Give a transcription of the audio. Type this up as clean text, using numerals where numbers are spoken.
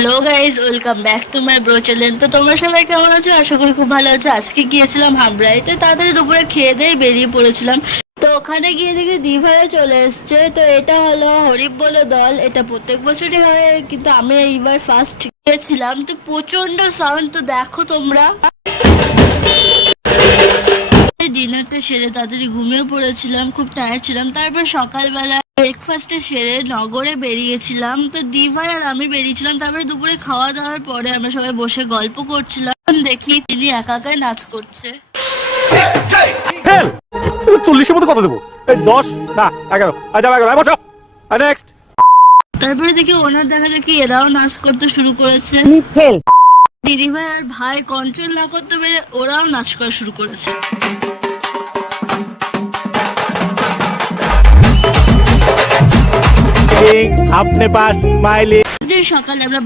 Hello guys, welcome back to my bro channel. তো তোমরা সবাই কেমন আছো? আশা করি খুব ভালো আছো। আজকে গিয়েছিলাম হাবড়াইতে, তাড়াতাড়ি দুপুরে খেয়ে দিয়ে বেরিয়ে পড়েছিলাম। তো ওখানে গিয়ে দেখি দিভাইয়া চলে এসছে। তো এটা হলো হরিপ বলে দল, এটা প্রত্যেক বছরই হয়, কিন্তু আমি এইবার ফার্স্ট গিয়েছিলাম। তো প্রচন্ড সাউন্ড, তো দেখো তোমরা। ডিনারটা সেরে তাড়াতাড়ি ঘুমিয়ে পড়েছিলাম, খুব টায়ার্ড ছিলাম। তারপর সকালবেলা ব্রেকফাস্টে সেরে নগরে বেরিয়েছিলাম। তো দিভাই আর আমি বেরিয়েছিলাম। তারপরে দুপুরে খাওয়া দাওয়ার পরে আমরা সবাই বসে গল্প করছিলাম। দেখি তিনি একা একাই নাচ করছে। 40-এর মধ্যে কত দেবো? 10 না 11 যাবে 11 বসো। নেক্সট। তারপরে দেখি ওনার দেখা দেখি এরাও নাচ করতে শুরু করেছে। দিদিভাই আর ভাই কন্ট্রোল না করতে পেরে ওরাও নাচ করা শুরু করেছে। अपने पास स्माइली। সকালে আমরা